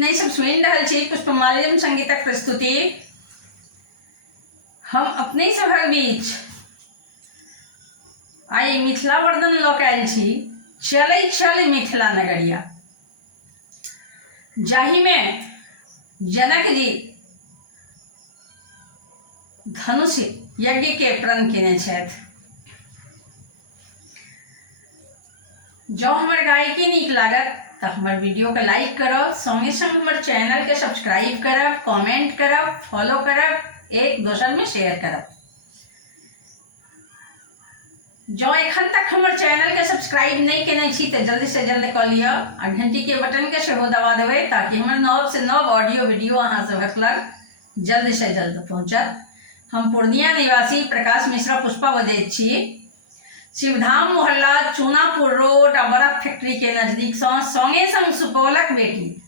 अपने सब सुनि रहल छी पुष्पमाल्यम संगीतक प्रस्तुति। हम अपने सभक बीच आइ मिथिला वर्णन लऽ कऽ आयल छी, चलै चल मिथिला नगरिया, जाहिमे जनक जी धनुष यज्ञ के प्रण केने छथि। जँ हमर गायकी नीक लागत तऽ हमर वीडियो के लाइक करब, संगे संग हमर चैनल के सब्सक्राइब करब, कमेंट करब, फॉलो करब, एक दोसर में शेयर करब। जँ एखन तक हमर चैनल के सब्सक्राइब नहीं केने छी तऽ जल्दी से जल्दी कऽ लिअ आ घंटी के बटन के सेहो दबा देबै, ताकि हमर नव से नव ऑडियो वीडियो अहाँ सभक लग जल्द से जल्द पहुँचत। हम पूर्णिया निवासी प्रकाश मिश्रा पुष्पा बजैत छी। शिवधाम मोहल्ला, चूनापुर रोड आ बर्फ फैक्ट्री के नजदीक संगे संग सुपौलक बेटी,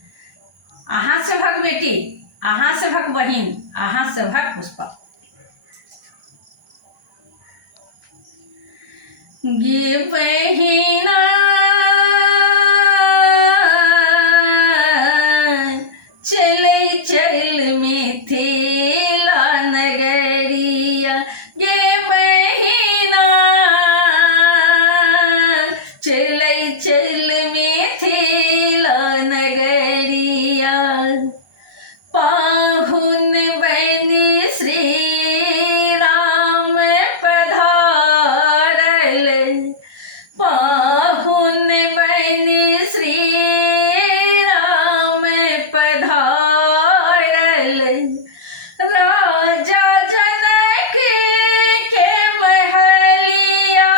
अहाँ सभक बेटी, अहाँ सभक बहिन, अहाँ सभक पुष्पा। गे बहिना चलै चल मिथिला नगरिया, गे बहिना चलै चल मिथिला नगरिया। पाहुन बनि श्री राम पधारल, पाहुन बनि श्री राम पधारल, राजा जनक के महलिया,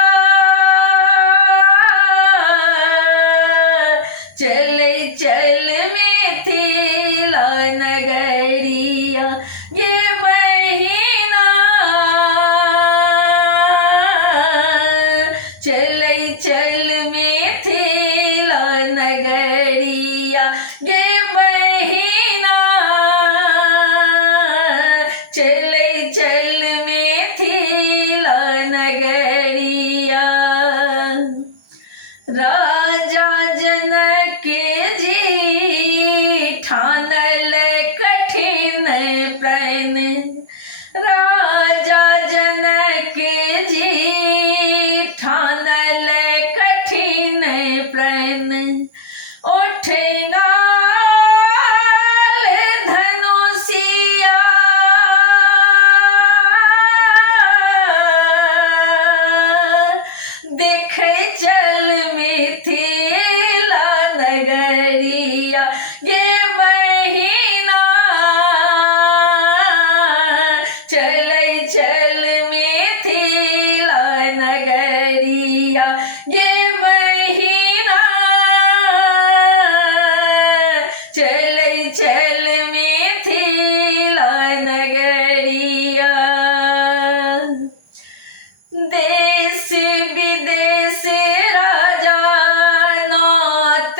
चलै चल मिथिला नगरिया, गे बहिना चलै चल मिथिला नगरिया, गे बहिना चलै चल मिथिला नगरिया। राजा जनक जी ठानल कठिन प्रण, राजा जनक जी ठानल कठिन प्रण, ओठना धनुषिया देखे चल मिथिला नगरिया, गे बहिना चलै चल मिथिला नगरिया, गे बहिना चलै चल मिथिला नगरिया। देश विदेश राजा नाथ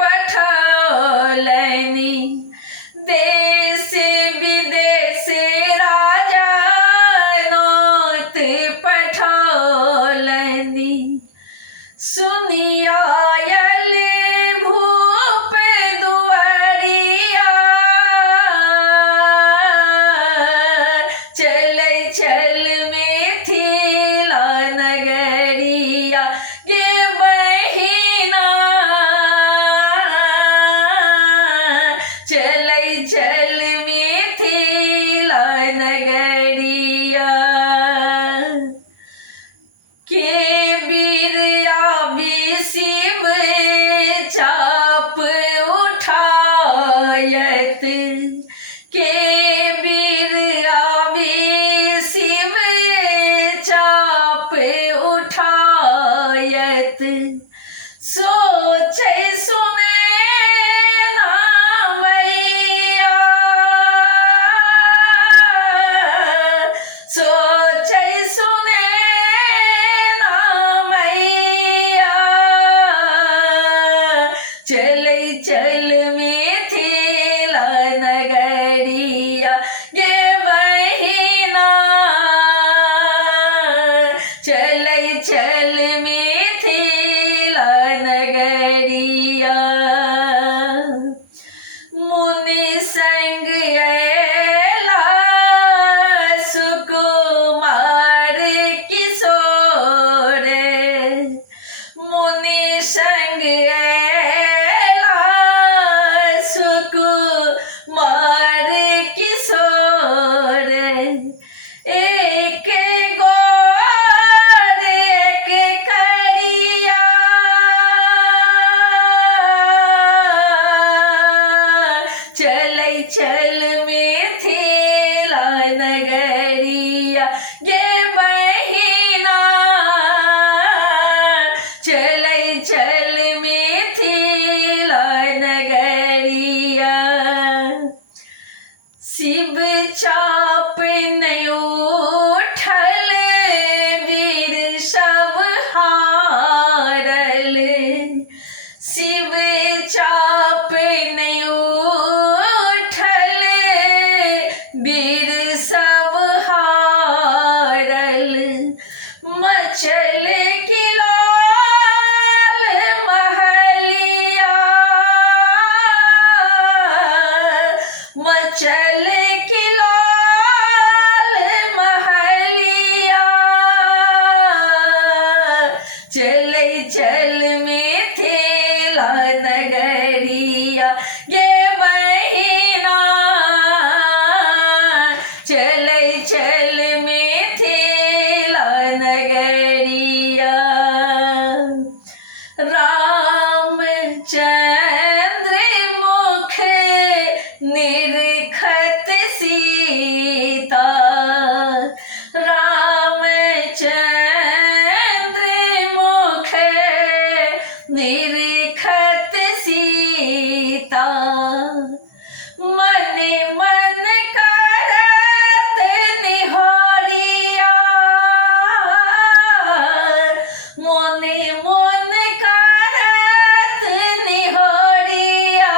पठौलनि, देश विदेश राजा नाथ पठौलनि, सुनियायल भूप दुआरिया, चलै चल मिथिला नगरिया, गे बहिना चलै चल मिथिला नगरिया। के वीर आबि शिव चाप उठायत, के वीर आबि शिव चाप उठायत, सोचै सुनै ना मैया, सोचै सुनै ना मैया, चलै चल मिथिला नगरिया, गे बहिना चलै चल मिथिला नगरिया। चल मिथिला नगरिया गे बहिना चलै चल मिथिला नगरिया रामचंद्र मुख निरखत सीता रामचंद्र मुख निरखत सीता मन मन करत निहोरिया मन मन करत निहोरिया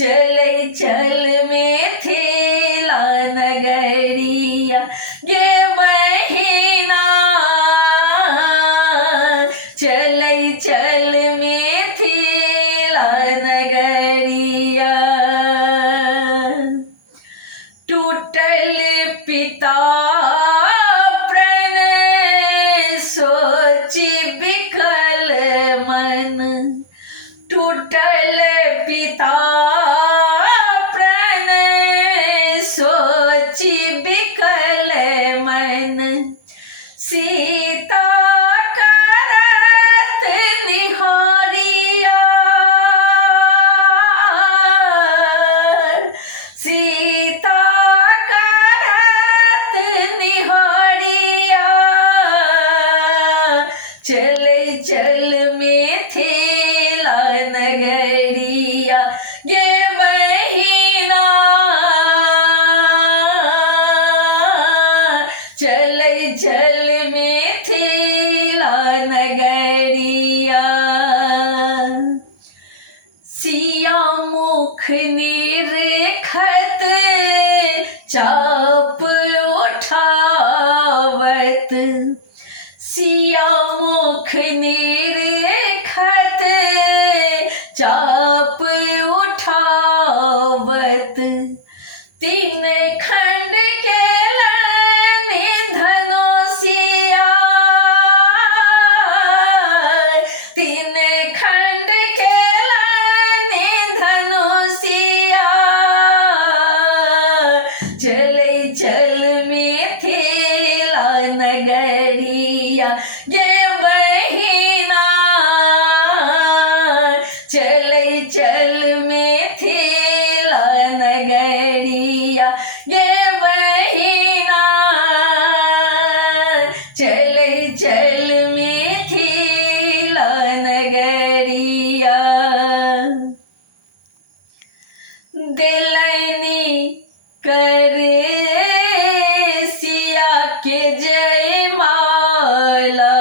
चलै चल मिथिला नगरिया गे बहिना चलै चल मिथिला नगरिया टूटल पिता प्रण सोच विकल मन टूटल पिता प्रण सोच विकल मन सीता करत निहोरिया सीता करत निहोरिया चलै चल मिथिला नगरिया गे बहिना चलै चल मिथिला नगरिया सिया मुख निरखत चाप उठावत सिया मुख निरखत चाप उठावत तीन खंड केलन धनुषिया तीन खंड केलन धनुषिया चलै चल मिथिला नगरिया गे बहिना चलै चल मिथिला नगरिया गे बहिना चलै चल मिथिला नगरिया दिलैनी करे सिया के जयमाला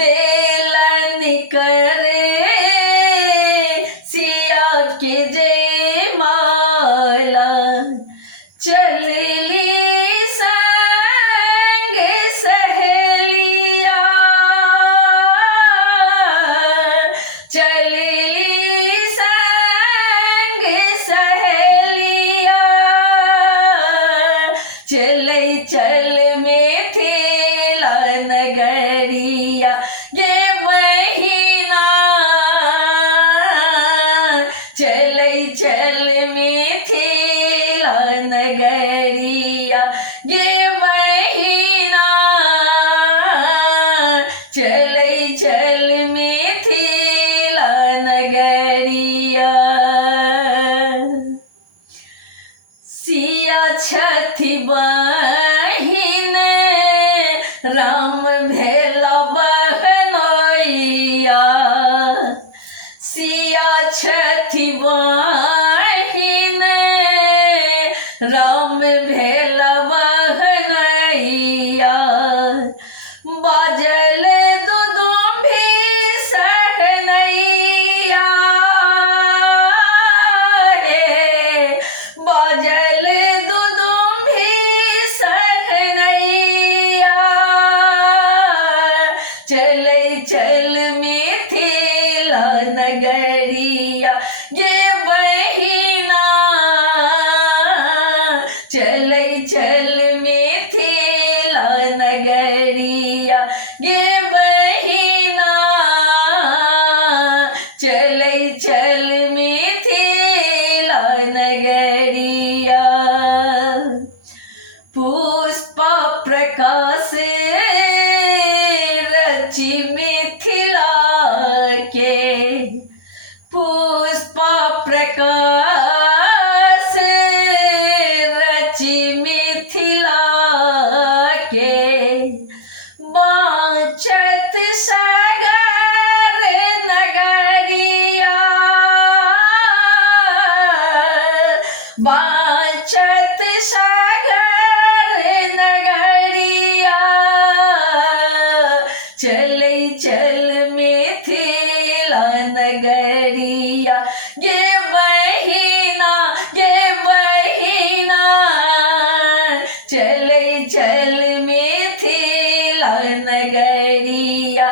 दिलन करे सिया के जयमाला चलली संग सहेलिया चलली संग सहेलिया चलै चल मिथिला नगरिया गे बहिना चलै चल मिथिला नगरिया गे बहिना चलै चल मिथिला नगरिया सिया छथि बहिन राम भेला गे बहिना चलै चल मिथिला नगरिया पुष्प प्रकाश रचि मिथिला के पुष्प प्रकाश रचि मिथिला के बाँचत सागर नगरिया बाँचत सागर नगरिया चलै चल मिथिला नगरिया गे बहिना चलै चल मिथिला नगरिया